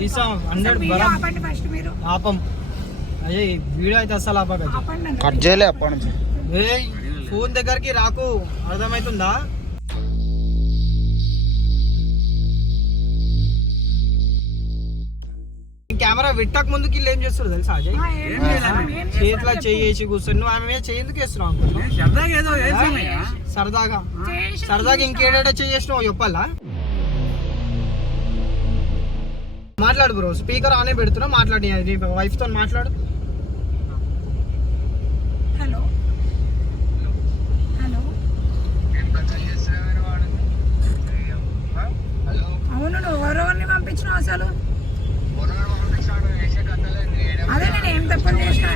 తీసాం 100 ఆపం. అయ్యే వీడియో అయితే అసలు ఆపక కట్ చేయలే అప్పటి నుంచి. ఫోన్ దగ్గరికి రాకు, అర్థమవుతుందా? కెమెరా విట్టక ముందుకి ఏం చేస్తారు తెలుసా అజయ్? చేతిలో చేసి కూర్చొని నువ్వు ఆమె చేయి ఎందుకు వేస్తున్నావు? సరదాగా ఇంకేడా చేసినావు చెప్పాలా? మాట్లాడు బ్రో, స్పీకర్ ఆనే పెడుతున్నా, మాట్లాడి వైఫ్ తో మాట్లాడు. హలో హలో, అవును నువ్వు ఎవరెవరిని పంపించినావు అసలు? అదే నేను ఏం తప్పని చేసినా?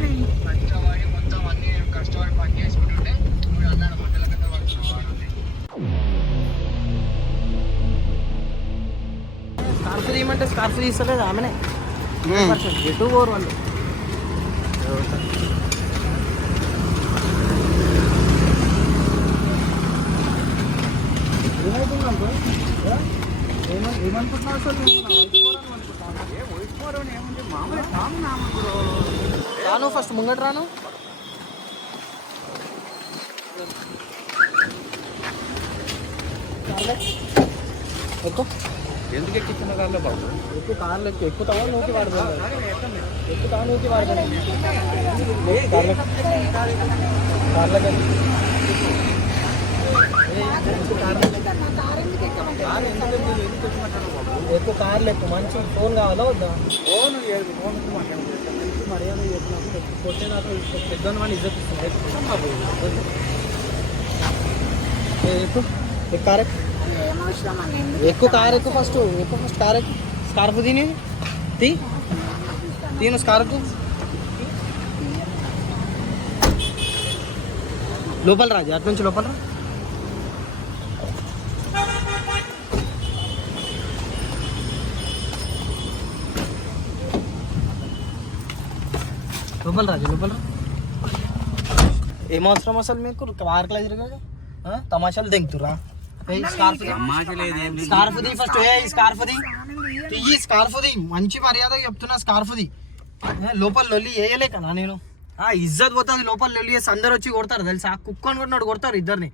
స్కార్ఫ్ తీయమంటే స్కార్ఫ్ తీస్తలేదు ఆమెనే. ఎటు పోరు వాళ్ళు. ఏమనుకుంటున్నావు అసలు? రాను ఫస్ట్ ముంగట రాను. ఎందుకు ఎక్కించిన కార్లో బాబు? ఎక్కువ కార్లు ఎక్కుతావా నూకి వాడుతుంది? ఎక్కుతావా నూకి వాడుతుంది? ఎక్కువ కార్లు ఎక్కువ. మంచి ఫోన్ కావాలా వద్దా? ఫోన్ మర్యాద చెప్పినప్పుడు కొట్టే నాకు పెద్దోని వాడిని ఇజ్జత్ ఇస్తుంది. ఎక్కువ కార్ ఎక్కువ ఫస్ట్ కార్ ఎక్కువ. స్కార్ఫ్ తీను స్కార్ఫ్ లోపల రాజు, అటు నుంచి లోపల రా. లోపల రాజు లోపల రా. ఏం అవసరం అసలు మీకు? పార్క్లో తిరగదు తమాషాలు దింగుతురా. స్కార్ఫ్ ది ఫస్ట్. స్కార్ఫ్ ది మంచి మర్యాద చెప్తున్నా. స్కార్ఫ్ ది లోపల లొల్లి వేయలే కదా నేను. ఇజ్జత్ పోతుంది లోపల లొల్లి వేసి అందరు వచ్చి కొడతారు తెలుసా? కుక్కని కొట్టినాడు కొడతారు ఇద్దరిని.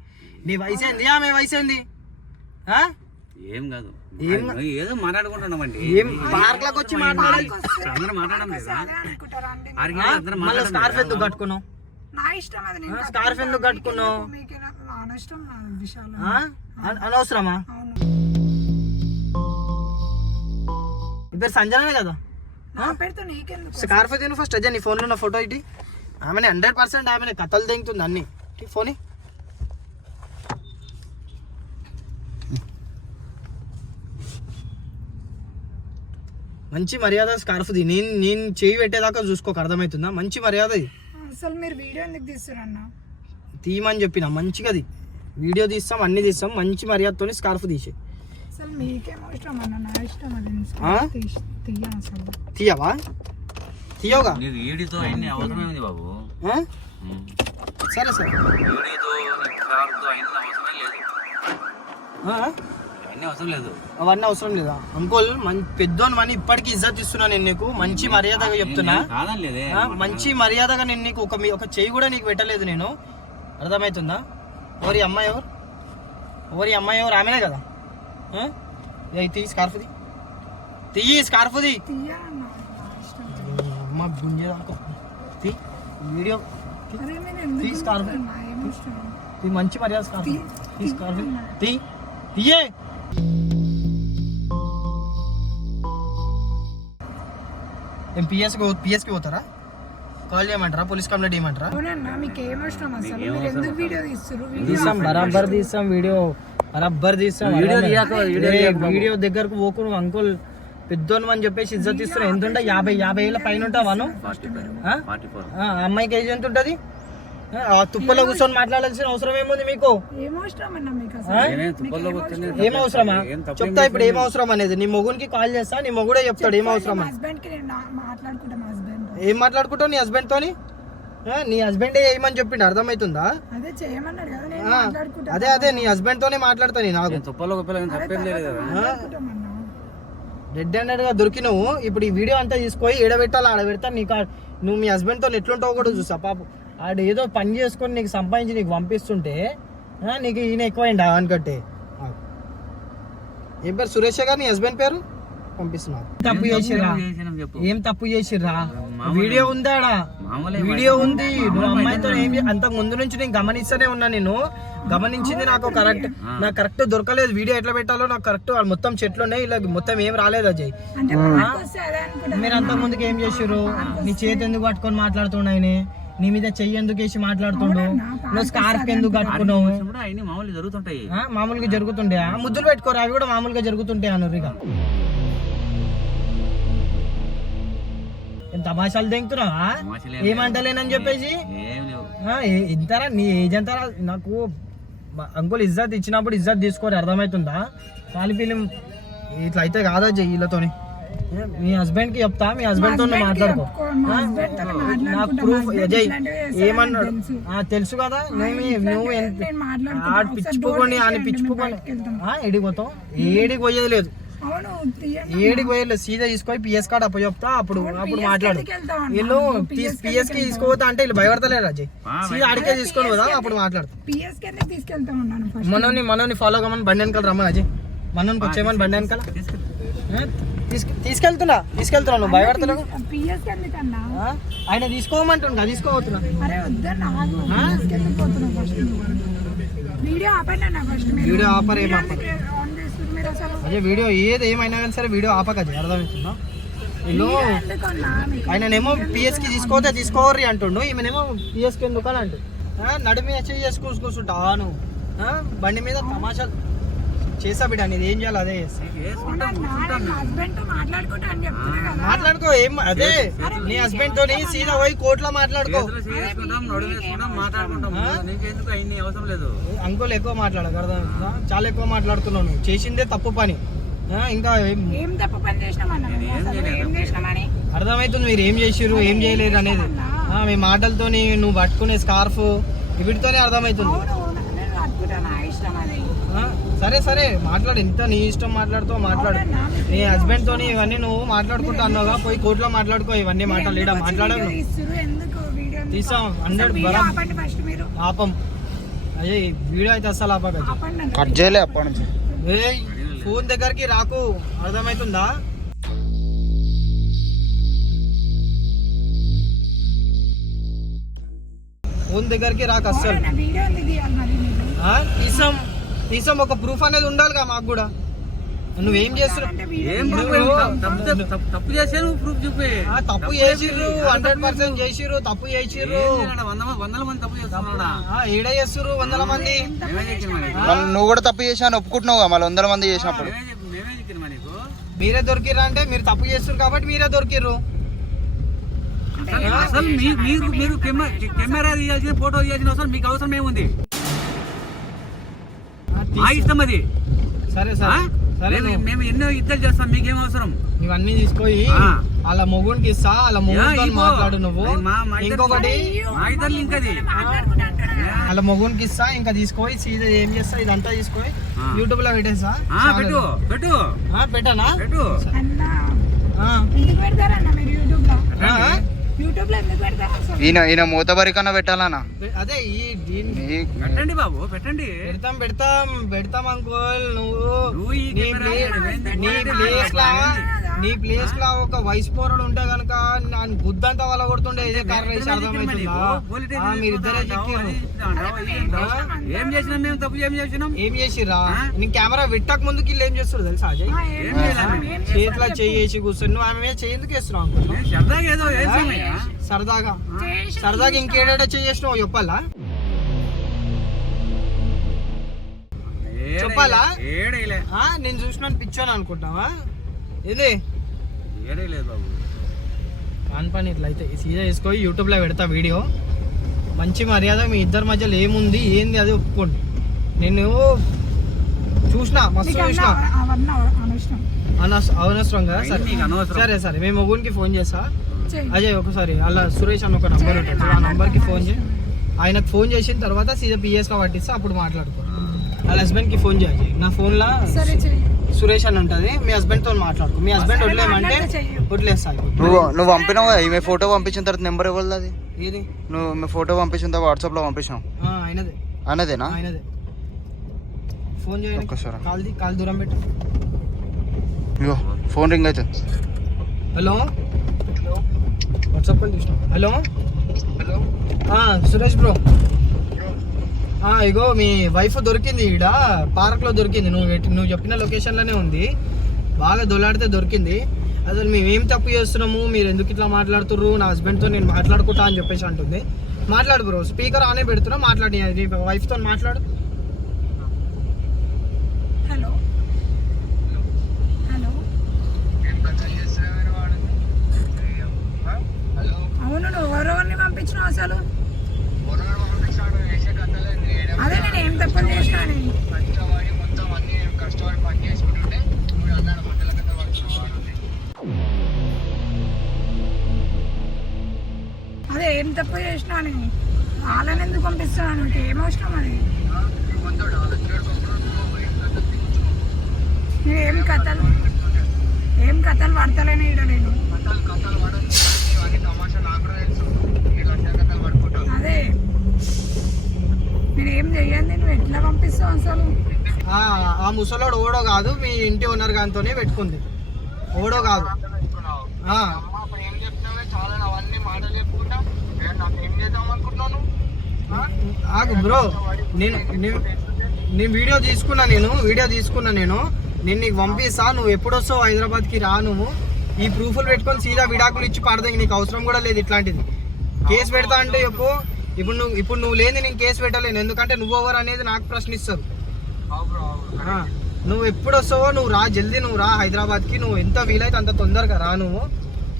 నీ వయసు ఏంది? ఆమె వయసు ఏంది? ఏం కాదు, ఏదో మాట్లాడుకుంటున్నామండి. ఏం పార్క్ లోకి వచ్చి మాట్లాడాలి? మళ్ళీ స్కార్ఫ్ ఎందుకు కట్టుకున్నావు? స్కార్ఫ్ ఎందుకు కట్టుకున్నావు? అనవసరమా? ఇప్పుడు సంజననే కదా స్కార్ఫ్ తిను ఫస్ట్. అజయ్ నీ ఫోన్లో ఉన్న ఫోటో ఇటీ. ఆమెనే 100% ఆమెనే కథలు దింగుతుంది అన్ని. ఫోన్ మంచి మర్యాద. స్కార్ఫ్ది నేను చేయి పెట్టేదాకా చూసుకోక, అర్థమవుతుందా? మంచి మర్యాద. అసలు మీరు వీడియో ఎందుకు తీస్తారన్న? తీయమని చెప్పిన మంచిగా అది వీడియో తీస్తాం, అన్ని తీస్తాం. మంచి మర్యాదతో స్కార్ఫ్ తీసే. అసలు మీకేమో ఇష్టం అన్న, నా ఇష్టం అది. తీయవా? తీయవుగా. బాబు సరే సరే అవన్నీ అవసరం లేదా అంకుల్? పెద్దోని అని ఇప్పటికీ ఇజ్జత్ ఇస్తున్నా నేను నీకు. మంచి మర్యాదగా చెప్తున్నా. మంచి మర్యాదగా నేను నీకు ఒక చెయ్యి కూడా నీకు పెట్టలేదు నేను, అర్థమవుతుందా? ఎవరి అమ్మాయి ఎవరు? ఆమెనే కదా. తీ స్కార్ఫ్ది, తీయి స్కార్ఫ్ది. అమ్మ గుంజేదాకా తీ వీడియో తీ. స్కార్ఫ్ తీ, మంచి మర్యాద. స్కార్ఫ్ తీ, స్కార్ఫ్ తీయే. ఏం పిఎస్కి పోతారా? కాల్ చేయమంటారా? పోలీస్ కంప్లైంట్ చేయమంటారా? తీస్తాం బరాబర్ తీస్తాం. వీడియో బరాబర్ తీస్తాం. వీడియో దగ్గరకు పోకు అంకుల్. పెద్దోను అని చెప్పేసి ఇజ్జత్ ఇస్తున్నా. ఎంత ఉంటా? 50 ఏళ్ళ పైన ఉంటావాను. అమ్మాయికి ఏజ్ ఎంత ఉంటుంది? తుప్పలో కూర్చొని మాట్లాడాల్సిన అవసరం ఏముంది మీకు? ఏం అవసరమా చెప్తా. ఇప్పుడు ఏం అవసరం అనేది నీ మొగునికి కాల్ చేస్తా, నీ మొగుడే చెప్తాడు ఏం అవసరమా. ఏం మాట్లాడుకుంటావు నీ హస్బెండ్ తోని? నీ హస్బెండ్ ఏమని చెప్పిండు, అర్థమవుతుందా? అదే నీ హస్బెండ్ తోనే మాట్లాడతా. నాకు రెడ్ హ్యాండెడ్ గా దొరికి నువ్వు ఇప్పుడు ఈ వీడియో అంతా తీసుకొని ఏడబెట్టాలి ఆడబెడతా నీకు నువ్వు మీ హస్బెండ్ తో ఎట్లుంటావు కూడా చూసా పాప ఆడ ఏదో పని చేసుకొని నీకు సంపాదించి నీకు పంపిస్తుంటే నీకు ఈయన ఎక్కువైంది అనుకంటే ఏం పేరు సురేష్ గారు నీ హస్బెండ్ పేరు పంపిస్తున్నా తప్పు చేసిర్రా ఏం తప్పు చేసిర్రా వీడియో ఉందాడా వీడియో ఉంది నువ్వు అమ్మాయితో ఏం అంతకు ముందు నుంచి నేను గమనిస్తూనే ఉన్నా నేను గమనించింది నాకు కరెక్ట్ దొరకలేదు వీడియో ఎట్లా పెట్టాలో నాకు కరెక్ట్ మొత్తం చెట్లు ఉన్నాయి ఇలా మొత్తం ఏం రాలేదు అజయ్ మీరు అంతకు ముందుకు ఏం చేసిర్రు నీ చేతి ఎందుకు పట్టుకొని మాట్లాడుతున్నాయని నీ మీద చెయ్యి ఎందుకు వేసి మాట్లాడుతుండు నువ్వు స్కార్ఫ్ ఎందుకు కట్టుకున్నావు మామూలుగా జరుగుతుండే ముద్దులు పెట్టుకోరు అవి కూడా మామూలుగా జరుగుతుంటాయి అనురిగా తమాషాలు దింగుతున్నావా ఏమంటలేనని చెప్పేసి ఇంతరా నీ ఏజ్ అంతారా నాకు అంకుల్ ఇజ్జత్ ఇచ్చినప్పుడు ఇజ్జత్ తీసుకోరు అర్థమవుతుందా కాలి ఫిలిం ఇట్లా అయితే కాదా వీళ్ళతోని మీ హస్బెండ్ కి చెప్తా మీ హస్బెండ్ తో మాట్లాడుకో నాకు ప్రూఫ్ అజయ్ ఏమన్నాడు తెలుసు కదా నువ్వు పిచ్చిపోకండి అని పిచ్చిపోకండి ఏడికి పోయేది లేదు ఏడికి పోయలేదు సీదా తీసుకొని పిఎస్ కార్డ్ అప్పు చెప్తా అప్పుడు మాట్లాడు వీళ్ళు పిఎస్ కి తీసుకోపోతా అంటే వీళ్ళు భయపడతలేరు అజయ్ సీదా అడిగే తీసుకొని పోదా అప్పుడు మాట్లాడతా మనోని ఫాలో కమ్మని బండి వెనకాల రమ్మని అజయ్ మనోనికి వచ్చేమని బండి వెనకాల తీసుకెళ్తున్నా నువ్వు భయపడతలేవు ఆయన తీసుకోమంటుండ తీసుకోబోతున్నా వీడియో ఆపర్ అదే వీడియో ఏమైనా కానీ సరే వీడియో ఆపక అర్థమవుతుందా వీళ్ళు ఆయననేమో పిఎస్ కి తీసుకోర్రి అంటుండు ఈమెనేమో పిఎస్ కి ఎందుకు అని అంటు నడిమి చేసుకుని కూర్చుంటాను బండి మీద తమాషాలు చేసా బిడ్డ నేను ఏం చేయాలి అదే మాట్లాడుకో ఏం అదే నీ హస్బెండ్ తోని సీదా పోయి కోర్టులో మాట్లాడుకో అంకుల్ ఎక్కువ మాట్లాడక అర్థమవుతుందా చాలా ఎక్కువ మాట్లాడుతున్నావు నువ్వు చేసిందే తప్పు పని ఇంకా అర్థమవుతుంది మీరు ఏం చేసిర్రు ఏం చేయలేరు అనేది మీ మాటలతోని నువ్వు పట్టుకునే స్కార్ఫ్ వీటితోనే అర్థమవుతుంది సరే మాట్లాడు ఇంత నీ ఇష్టం మాట్లాడుతూ మాట్లాడు నీ హస్బెండ్ తోని ఇవన్నీ నువ్వు మాట్లాడుకుంటా అన్నావుగా పోయి కోర్టులో మాట్లాడుకో ఇవన్నీ మాటలు ఈడ మాట్లాడను తీసాం 100 ఆపం అయ్యే వీడియో అయితే అస్సలు ఆపక కట్ చేయలే అప్పటి నుంచి ఫోన్ దగ్గరికి రాకు అర్థమవుతుందా ఫోన్ దగ్గరికి రాకు అస్సలు తీసాం ఒక ప్రూఫ్ అనేది ఉండాలిగా మాకు కూడా నువ్వేం చేస్తున్నావు తప్పు చేసాను ప్రూఫ్ చూపి తప్పు చేసిర్రు 100% చేసిర్రు తప్పు చేసిర్రు 100 మంది తప్పు చేస్తున్నా ఏడ చేస్తుర్రు 100 మంది నువ్వు కూడా తప్పు చేసాను ఒప్పుకుంటున్నావు మళ్ళీ 100 మంది చేసినప్పుడు మీరే దొరికిర్రా అంటే మీరు తప్పు చేస్తారు కాబట్టి మీరే దొరికిర్రు అసలు మీరు కెమెరా తీయాల్సిన ఫోటో తీయాల్సిన అవసరం మీకు అవసరం ఏముంది మా ఇష్టం అది సరే మేము ఎన్నో యుద్ధాలు చేస్తాం మీకేం అవసరం ఇవన్నీ తీసుకొని అలా మొగుడికి ఇస్తా అలా మొగుడితో మాట్లాడు నువ్వు ఇంకొకటి అలా మొగుడికి ఇస్తా ఇంకా తీసుకొని సీదా ఏం చేస్తా ఇదంతా తీసుకొని యూట్యూబ్ లో పెట్టేసా పెట్టనా ఈయన మూతబరి కన్నా పెట్టాలన్నా అదే పెట్టండి బాబు పెట్టండి పెడతాం అంకుల్ నువ్వు నీ ప్లేస్ లా ఒక వయసు పోరడు ఉంటే గనక నన్ను బుద్ధంతా వాళ్ళ కొడుతుండే ఇదే కారణం అర్థమవుతుందా మీరిద్దరే చెక్కిర్రు ఏం చేసినా మేము తప్పు ఏం చేసిర్రా నీ కెమెరా పెట్టక ముందుకి వీళ్ళు ఏం చేస్తారు తెలుసా అజయ్ చేతిలో చేసి కూర్చొని నువ్వు ఆమె చేయందుకు వేస్తున్నావు సరదాగా ఇంకేడా చేసినావు చెప్పాలా నేను చూసినాను పిచ్చాను అనుకుంటావా ఇది కాని పని ఇట్లా అయితే సీదా వేసుకొని యూట్యూబ్ లో పెడతా వీడియో మంచి మర్యాద మీ ఇద్దరి మధ్యలో ఏముంది ఏంది అది ఒప్పుకోండి నేను చూసినా మస్తు చూసినా అనవసరంగా సరే మేము మొగునికి ఫోన్ చేస్తా అజయ్ ఒకసారి అలా సురేష్ అని ఒక నంబర్ ఉంటుంది ఆ నంబర్కి ఫోన్ చేయి ఆయనకు ఫోన్ చేసిన తర్వాత సీదా పిఎస్లో పట్టిస్తా అప్పుడు మాట్లాడుకో వాళ్ళ హస్బెండ్కి ఫోన్ చేయాలి. నా ఫోన్లో సరే చెయ్యి. సురేష్ అని ఉంటుంది, మీ హస్బెండ్తో మాట్లాడుకో. మీ హస్బెండ్ వదిలేమంటే వదిలేస్తా. నువ్వు పంపినావు కదా, ఈమె ఫోటో పంపించిన తర్వాత నెంబర్ ఇవ్వాలి. అది ఏది నువ్వు ఫోటో పంపించిన తర్వాత వాట్సాప్లో పంపించావు. అయినదే అన్నదేనా? అయినదే. ఫోన్ చేయండి ఒక్కసారి. కాల్ దూరం పెట్టు. ఇగో ఫోన్ రింగ్ అవుతుంది. హలో వాట్సాప్ కాల్ చూసిన. హలో సురేష్ బ్రో, ఇగో మీ వైఫ్ దొరికింది ఈడ పార్క్లో దొరికింది. నువ్వు చెప్పిన లొకేషన్లోనే ఉంది. బాగా దొలాడితే దొరికింది. అసలు మేమేం తప్పు చేస్తున్నాము, మీరు ఎందుకు ఇట్లా మాట్లాడుతుర్రు, నా హస్బెండ్తో నేను మాట్లాడుకుంటా అని చెప్పేసి అంటుంది. మాట్లాడు బ్రో, స్పీకర్ ఆనే పెడుతున్నా, మాట్లాడి వైఫ్తో మాట్లాడు. హలో హలో అవును, నువ్వు ఎవరెవరిని పంపించినావు అసలు? అదే నేను ఏం తప్పని చేసినాను? అదే ఏం తప్పు చేసినాను? వాళ్ళని ఎందుకు పంపిస్తున్నాను? ఏం అవసరం అది? నేను ఏం కథలు పడతలేను ఈడ నేను. అదే నేను ఏం చెయ్యండి, నువ్వు ఎట్లా పంపిస్తావు అసలు? ఆ ముసలోడు ఓడో కాదు, మీ ఇంటి ఓనర్ గానితోనే పెట్టుకుంది. ఓడో కాదు. ఆగు బ్రో, నేను వీడియో తీసుకున్నా. నేను నీకు పంపిస్తా. నువ్వు ఎప్పుడు వస్తావు హైదరాబాద్కి రా. నువ్వు ఈ ప్రూఫ్లు పెట్టుకొని సీదా విడాకులు ఇచ్చి పడదాం. నీకు అవసరం కూడా లేదు ఇట్లాంటిది. కేసు పెడతా అంటే చెప్పు. ఇప్పుడు నువ్వు లేని నేను కేసు పెట్టలేను, ఎందుకంటే నువ్వు ఎవరు అనేది నాకు ప్రశ్నిస్తారు. నువ్వు ఎప్పుడు వస్తావో నువ్వు రా, జల్దీ నువ్వు రా హైదరాబాద్కి. నువ్వు ఎంత వీలైతే అంత తొందరగా రా. నువ్వు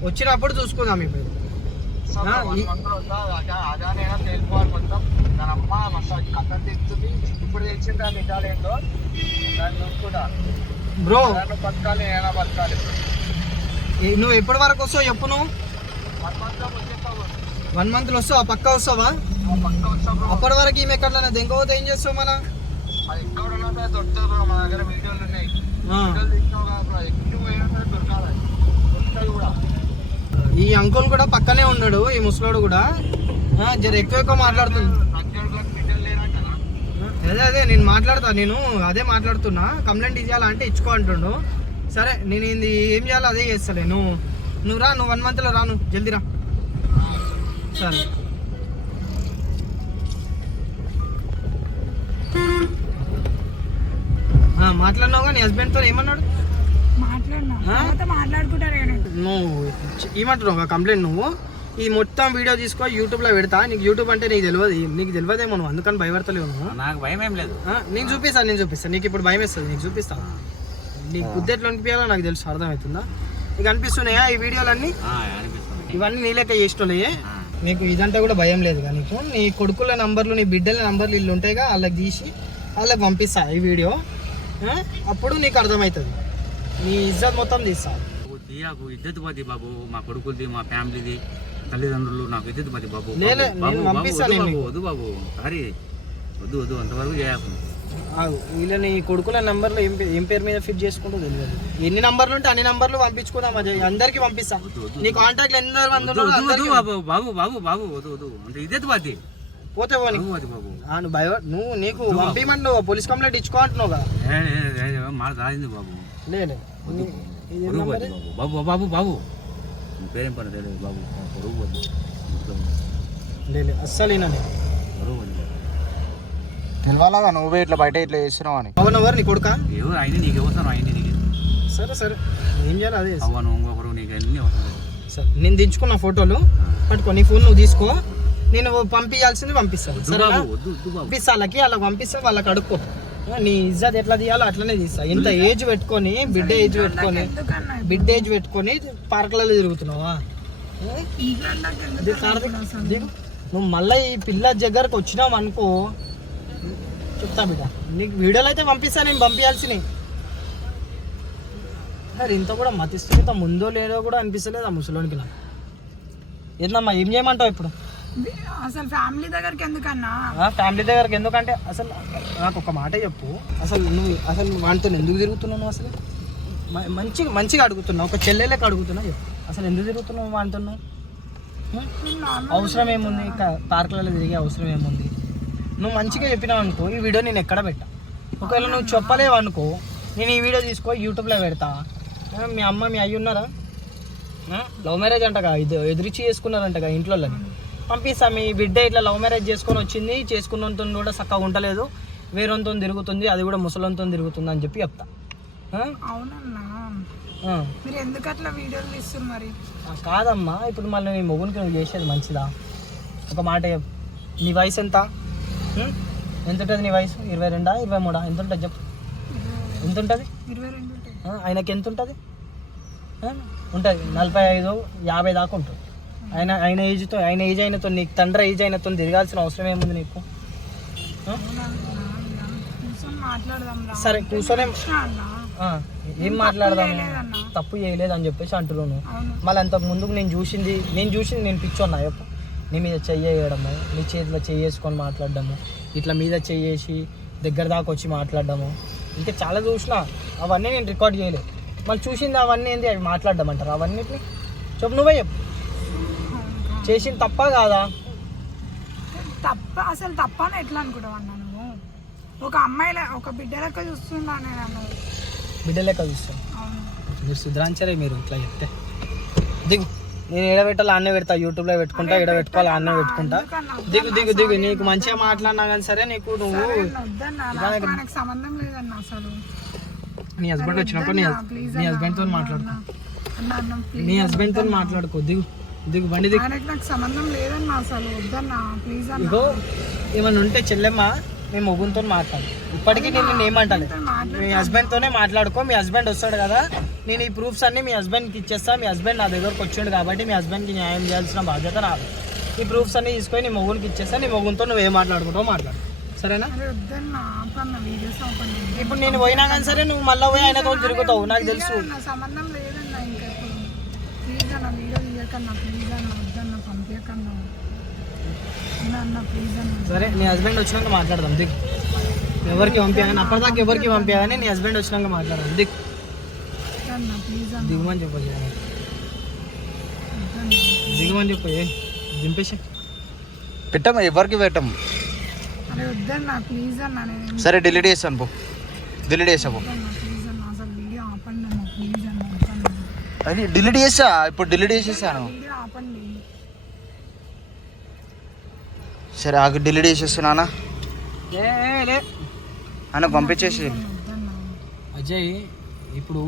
వచ్చినప్పుడు చూసుకుందాం. ఇప్పుడు బ్రో నువ్వు ఎప్పటి వరకు వస్తావు చెప్పు. నువ్వు 1 month వస్తావా? పక్కా వస్తావా? అప్పటి వరకు ఈమె ఎక్కడ దెంకపోతే ఏం చేస్తావు? మన ఈ అంకుల్ కూడా పక్కనే ఉన్నాడు, ఈ ముసలోడు కూడా జర ఎక్కువ మాట్లాడుతుంది. అదే నేను మాట్లాడుతున్నా. కంప్లైంట్ ఇవ్వాలంటే ఇచ్చుకో అంటుండు. సరే నేను ఇది ఏం చేయాలో అదే చేస్తాలే. నువ్వు రా, నువ్వు 1 monthలో రా, నువ్వు జల్దీ రా. సరే మాట్లాడినావు కానీ హస్బెండ్తో ఏమన్నాడు? నువ్వు ఏమంటున్నావు కంప్లైంట్? నువ్వు ఈ మొత్తం వీడియో తీసుకో, యూట్యూబ్లో పెడతా. నీకు యూట్యూబ్ అంటే నీకు తెలియదేమో, నువ్వు అందుకని భయపడతలేవు. నువ్వు నాకు భయం ఏం లేదు. నేను చూపిస్తాను. నీకు ఇప్పుడు భయం వేస్తుంది, నీకు చూపిస్తాను. నీకు బుద్ధెట్లో అనిపించాలో నాకు తెలుసు, అర్థమవుతుందా? నీకు అనిపిస్తున్నాయా ఈ వీడియోలన్నీ? ఇవన్నీ నీ లెక్క చేసినోళ్ళే. నీకు ఇదంతా కూడా భయం లేదు. కానీ నీకు నీ కొడుకుల నంబర్లు, నీ బిడ్డల నంబర్లు ఇల్లు ఉంటాయిగా, వాళ్ళకి తీసి వాళ్ళకి పంపిస్తా ఈ వీడియో. అప్పుడు నీకు అర్థమవుతుంది. నీ ఇజ్జత్ మొత్తం తీస్తా. ఇద్దరు పోతే బాబు, మా కొడుకులది, మా ఫ్యామిలీది, తల్లిదండ్రులు నాకు ఇద్దరు పోతే బాబు. వద్దు బాబు, సారీ, వద్దు అంతవరకు చేయకు. వీళ్ళని కొడుకుల నంబర్లు ఏం పేరు మీద ఫిట్ చేసుకుంటూ తెలియదు. ఎన్ని నంబర్లు ఉంటే అన్ని నంబర్లు పంపించుకుందాం. అది అందరికి పంపిస్తా. నీ కాంటాక్ట్ ఎంత మంది బాబు వద్దు అంటే ఇద్దరు పోతే పోతే నువ్వు నీకు పంపిమంటు పోలీస్ కంప్లైంట్ ఇచ్చుకో అంటున్నావు కదా. మాట రాయింది బాబు. లేదు బాబు పేరేం పని తెలియదు బాబు. లేదు అస్సలు తెలియాలగా నువ్వే ఇట్లా బయట ఇట్లా చేస్తున్నావు అని. అవును, ఎవరు నీ కొడుకా? ఎవరు అయినా నీకు అవసరం, అయినా నీకు. సరే ఏం చేయాలి అదే. అవును, ఇంకొకరు నీకు అన్ని అవసరం. సరే నేను దించుకున్న ఫోటోలు పట్టుకో, నీ ఫోన్ నువ్వు తీసుకో. నేను పంపించాల్సింది పంపిస్తాను. పంపిస్తాళ్ళకి అలా పంపిస్తే వాళ్ళకి అడుక్కో. నీ ఇజ్జత్ ఎట్లా తీయాలో అట్లనే తీస్తా. ఇంత ఏజ్ పెట్టుకొని బిడ్డ ఏజ్ పెట్టుకొని పార్కులలో తిరుగుతున్నావా? నువ్వు మళ్ళీ ఈ పిల్ల దగ్గరకు వచ్చినావు అనుకో, చెప్తా బిడ్డ. నీకు వీడియోలు అయితే పంపిస్తా, నేను పంపించాల్సినవి. మరి ఇంత కూడా మతిస్థిత ముందో లేదో కూడా అనిపిస్తలేదు ఆ ముసలోనికి. నాకు ఏందమ్మా, ఏం చేయమంటావు ఇప్పుడు? అసలు ఫ్యామిలీ దగ్గరికి ఎందుకన్నా? ఫ్యామిలీ దగ్గరికి ఎందుకంటే అసలు నాకు ఒక మాట చెప్పు, అసలు వాటితో ఎందుకు తిరుగుతున్నావు? అసలు మంచిగా అడుగుతున్నావు, ఒక చెల్లెలకి అడుగుతున్నా చెప్పు, అసలు ఎందుకు తిరుగుతున్నావు వాటితో? అవసరం ఏముంది? పార్కులలో తిరిగే అవసరం ఏముంది? నువ్వు మంచిగా చెప్పినావు అనుకో, ఈ వీడియో నేను ఎక్కడ పెట్టా. ఒకవేళ నువ్వు చెప్పలేవు అనుకో, నేను ఈ వీడియో తీసుకో యూట్యూబ్లో పెడతా. మీ అమ్మ మీ అయ్యి ఉన్నారా? లవ్ మ్యారేజ్ అంటగా, ఎదురిచ్చి చేసుకున్నారంటగా ఇంట్లో పంపిస్తా. మీ బిడ్డ ఇట్లా లవ్ మ్యారేజ్ చేసుకొని వచ్చింది, చేసుకున్నంతో కూడా చక్కగా ఉండలేదు, వేరేతో తిరుగుతుంది, అది కూడా ముసలంతో తిరుగుతుంది అని చెప్పి చెప్తా. అవునన్నా, మీరు ఎందుకు అట్లా వీడియోలు తీస్తున్నారు మరి? కాదమ్మా, ఇప్పుడు మళ్ళీ నీ మొగునికి నువ్వు చేసేది మంచిదా? ఒక మాట చెప్పు, నీ వయసు ఎంత ఎంత ఉంటుంది? నీ వయసు 22, 23 ఎంత ఉంటుంది చెప్పు? ఎంత ఉంటుంది? 22. ఆయనకి ఎంత ఉంటుంది? ఉంటుంది 45, 50 దాకా ఉంటుంది. ఆయన ఏజ్ అయినతో, నీకు తండ్రి ఏజ్ అయినతో తిరగాల్సిన అవసరం ఏముంది నీకు? సరే కూర్చొని ఏం మాట్లాడదాం? తప్పు చేయలేదు అని చెప్పేసి అంటున్నాను. మళ్ళీ అంతకు ముందుకు నేను చూసింది నేను పిచ్చోన్నా చెప్పు. నీ మీద చెయ్యడము, నీ చేతిలో చెయ్యేసుకొని మాట్లాడడము, ఇట్లా మీద చెయ్యేసి దగ్గర దాకా వచ్చి మాట్లాడడము, ఇంకా చాలా చూసినా. అవన్నీ నేను రికార్డ్ చేయలేదు. మళ్ళీ చూసింది అవన్నీ ఏంది? అవి మాట్లాడడం అంటారు అవన్నిటిని? చెప్పు, నువ్వే చెప్పు, చేసింది తప్ప కాదా? అసలు తప్ప అని ఎట్లా అనుకుంటావు అన్నా? నువ్వు ఒక అమ్మాయిలా, ఒక బిడ్డ లెక్క చూస్తున్నా నేను. బిడ్డ లెక్క చూస్తాను మీరు? సుధరాంచరే మీరు ఇట్లా చెప్తే. దిగు, నేను ఎడబెట్టాలి అన్నే పెడతా, యూట్యూబ్లో పెట్టుకుంటా, ఎడబెట్టుకోవాలి అన్నే పెట్టుకుంటా. దిగు నీకు మంచిగా మాట్లాడినా కానీ సరే, నీకు నువ్వు సంబంధం లేదన్నా అసలు. నీ హస్బెండ్ వచ్చినప్పుడు నీ హస్బెండ్తో మాట్లాడుకో, నీ హస్బెండ్తో మాట్లాడుకో. దిగు బండి దిగు. నాకు సంబంధం లేదన్నా అసలు, వద్దన్నా ప్లీజ్. ఇగో ఏమన్నా ఉంటే చెల్లెమ్మ మీ మొగునితో మాట్లాడు. ఇప్పటికీ నేను ఏమంటాను, మీ హస్బెండ్తోనే మాట్లాడుకో. మీ హస్బెండ్ వస్తాడు కదా, నేను ఈ ప్రూఫ్స్ అన్ని మీ హస్బెండ్కి ఇచ్చేస్తా. మీ హస్బెండ్ నా దగ్గరకు వచ్చాడు కాబట్టి మీ హస్బెండ్కి న్యాయం చేయాల్సిన బాధ్యత నాది. ఈ ప్రూఫ్స్ అన్ని తీసుకొని నీ మొగునికి ఇచ్చేస్తా. నీ మొగునితో నువ్వు ఏం మాట్లాడుకుంటావు మాట్లాడు, సరేనా? ఇప్పుడు నేను పోయినా కానీ సరే, నువ్వు మళ్ళీ పోయి ఆయనతో తిరుగుతావు, నాకు తెలుసు. సంబంధం లేదన్నా ఇంకా. ప్లీజ్ అన్న వీడియో తీయకన్నా, ప్లీజ్ అన్న, వద్దన్న పంపించకన్నా అన్న, ప్లీజ్ అన్న. సరే నీ హస్బెండ్ వచ్చినాక మాట్లాడదాం. దిగు, ఎవరికి పంపించాను అప్పటిదాకా ఎవరికి పంపించాలని, నీ హస్బెండ్ వచ్చినాక మాట్లాడదాం. దిగు, దిగుమని చెప్పు, దిగుమని చెప్పు. దింపేసి పెట్టాము, ఎవరికి పెట్టాము. అరే వద్దన్నా ప్లీజ్ అన్న. సరే డిలీట్ చేస్తాను పో, డిలీట్ చేసావు. ప్లీజ్ అన్న, అసలు వీడియో ఆపండి అన్న, ప్లీజ్ అన్న. అది డిలీట్ చేసా, ఇప్పుడు డిలీట్ చేసేసాను. వీడియో ఆపండి. సరే ఆగు, డిలీట్ చేసేస్తున్నానా లే అన్న, పంపించేసి. అజయ్, ఇప్పుడు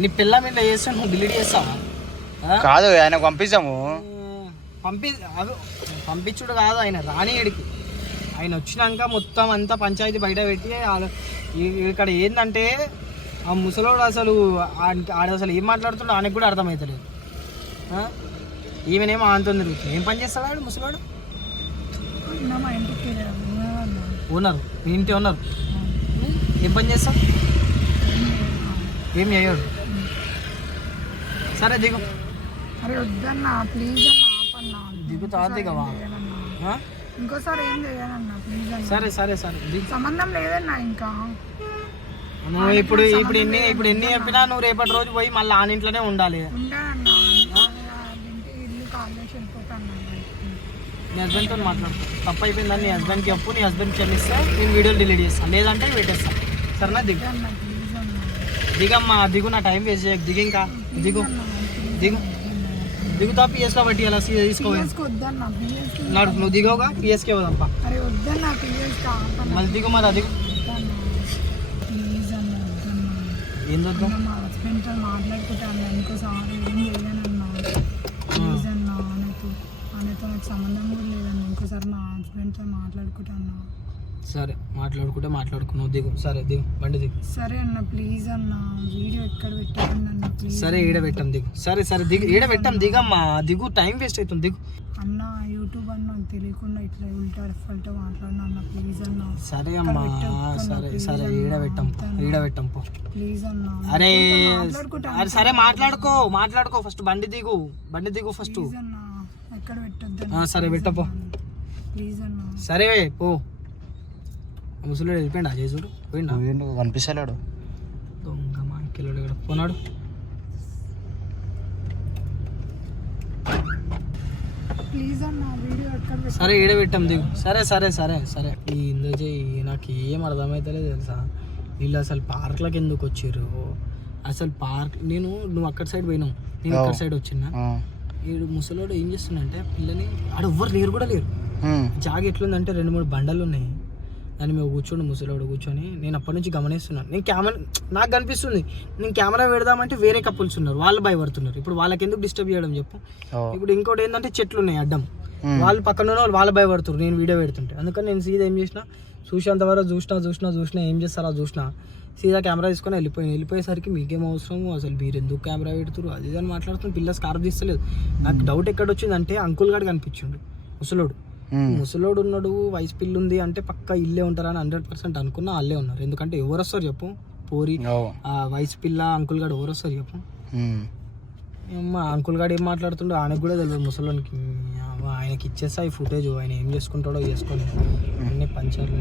నీ పిల్ల మీద చేస్తా, నువ్వు డిలీట్ చేస్తావా? కాదు, ఆయన పంపిస్తాము. పంపించుడు కాదు, ఆయన రానియడికి. ఆయన వచ్చినాక మొత్తం అంతా పంచాయతీ బయట పెట్టి ఇక్కడ ఏంటంటే ఆ ముసలోడు అసలు ఆడ అసలు ఏం మాట్లాడుతున్నాడు ఆయనకు కూడా అర్థమవుతలేదు. ఈమెనేమో ఆంతో తిరుగుతుంది. ఏం పని చేస్తాడు ఆడు ముసలోడు? ఓనరు, మీ ఇంటి ఓనరు. ఏం పని చేస్తాం? ఏం చేయడు. సరే దిగు. అరే వద్దన్నా ప్లీజ్ అన్న, ఆపన్నా. దిగుతా దిగవా? ఇంకోసారి ఏం చేయాలన్నా ప్లీజ్ అన్న. సరే సరే సరే దిగు. సంబంధం లేదన్నా ఇంకా. నువ్వు ఇప్పుడు ఎన్ని చెప్పినా నువ్వు రేపటి రోజు పోయి మళ్ళీ ఆ ఇంట్లోనే ఉండాలి. ఉంటానన్నా, ఇల్లు కాల్ చేసి వెళ్ళిపోతాను. నీ హస్బెండ్తో మాట్లాడు. తప్పు అయిపోయిందని నీ హస్బెండ్కి చెప్పు, నీ హస్బెండ్ క్షమిస్తే నేను వీడియోలు డిలీట్ చేస్తాను, లేదంటే పెట్టేస్తాను. సరేనా? దిగు, దిగమ్మా, దిగు. నా టైం వేస్ట్ చేయకు, దిగు. ఇంకా దిగు దిగుతా. పిఎస్లో బట్టి అలా తీసుకోవాలి. నాడు నువ్వు దిగవుగా, పిఎస్కే పోదాంపా. మళ్ళీ దిగు, మరి అది ఏం చూద్దాం. మా హస్బెండ్తో మాట్లాడుకుంటాను, ఇంకోసారి ఏం చేయనన్నా ప్లీజ్ అన్నా. ఆయనతో నాకు సంబంధం కూడా లేదన్నా, ఇంకోసారి మా హస్బెండ్తో మాట్లాడుకుంటాను. సరే మాట్లాడుకున్నావు, దిగు. సరే దిగు, బండి దిగు. సరే అన్న ప్లీజ్ అన్న, వీడియో ఎక్కడ పెట్టాను ప్లీజ్. సరే ఈడ పెట్టాం, దిగు. సరే దిగు, ఈడ పెట్టాం, దిగమ్మా, దిగు. టైం వేస్ట్ అవుతుంది, దిగు. అన్న యూట్యూబ్ అన్న తెలియకుండా ఇట్లా ఉల్టా ఫల్టా మాట్లాడినా అన్న, ప్లీజ్ అన్న. సరే అమ్మా, సరే ఈడ పెట్టాం పో ప్లీజ్ అన్న. అరే సరే మాట్లాడుకో ఫస్ట్. బండి దిగు ఫస్ట్. అన్న ఎక్కడ పెట్టొద్దు సరే పెట్టపో. ప్లీజ్ అన్న. సరే పో. ముసలి వెళ్ళిపోయిండా చేసుడు పోయిండా? కనిపిస్తలేడు. దొంగ మా కిలోడు ఇక్కడ పోనాడు. ప్లీజ్ అన్న వీడియో ఎక్కడ సరే ఈడ పెట్టాం దిగు. సరే సరే సరే సరే ఈ ఇందులో నాకు ఏం అర్థమవుతలేదు తెలుసా, వీళ్ళు అసలు పార్క్లోకి ఎందుకు వచ్చారు అసలు? పార్క్ నువ్వు అక్కడ సైడ్ పోయినావు, నేను అక్కడ సైడ్ వచ్చినా. వీడు ముసలోడు ఏం చేస్తుందంటే పిల్లని ఆడ ఎవ్వరు లేరు కూడా లేరు. జాగ ఎట్లుందంటే 2-3 బండలు ఉన్నాయి, దాని మీద కూర్చోండి ముసలోడు కూర్చొని. నేను అప్పటి నుంచి గమనిస్తున్నాను. నేను కెమెరా నాకు కనిపిస్తుంది, నేను కెమెరా పెడదామంటే వేరే కపుల్స్ ఉన్నారు, వాళ్ళు భయపడుతున్నారు. ఇప్పుడు వాళ్ళకి ఎందుకు డిస్టర్బ్ చేయడం చెప్పు. ఇప్పుడు ఇంకోటి ఏంటంటే చెట్లు ఉన్నాయి అడ్డం, వాళ్ళు పక్కన ఉన్న వాళ్ళు భయపడుతున్నారు నేను వీడియో పెడుతుంటే. అందుకని నేను సీదా ఏం చేసిన, చూసేంత వరకు చూసినా ఏం చేస్తారో చూసినా, సీదా కెమెరా తీసుకొని వెళ్ళిపోయేసరికి మీకేం అవసరం అసలు, మీరు ఎందుకు కెమెరా పెడుతురు అది ఇది అని మాట్లాడుతున్నారు. పిల్ల స్కార్ఫ్ తీస్తలేదు. నాకు డౌట్ ఎక్కడ వచ్చిందంటే అంకుల్ గాడు కనిపించిండు ముసలోడు ఉన్నాడు, వయసు పిల్లు ఉంది అంటే పక్క ఇల్లే ఉంటారని 100% అనుకున్నా. వాళ్ళే ఉన్నారు. ఎందుకంటే ఎవరు వస్తారు చెప్పు, పోరి వయసు పిల్ల అంకుల్ గాడు ఎవరు వస్తారు చెప్పు. అంకుల్ గాడు ఏం మాట్లాడుతుండో ఆయనకు కూడా తెలియదు ముసలోనికి. ఆయనకి ఇచ్చేస్తా ఈ ఫుటేజ్, ఆయన ఏం చేసుకుంటాడో చేసుకొని అన్ని పంచాలు.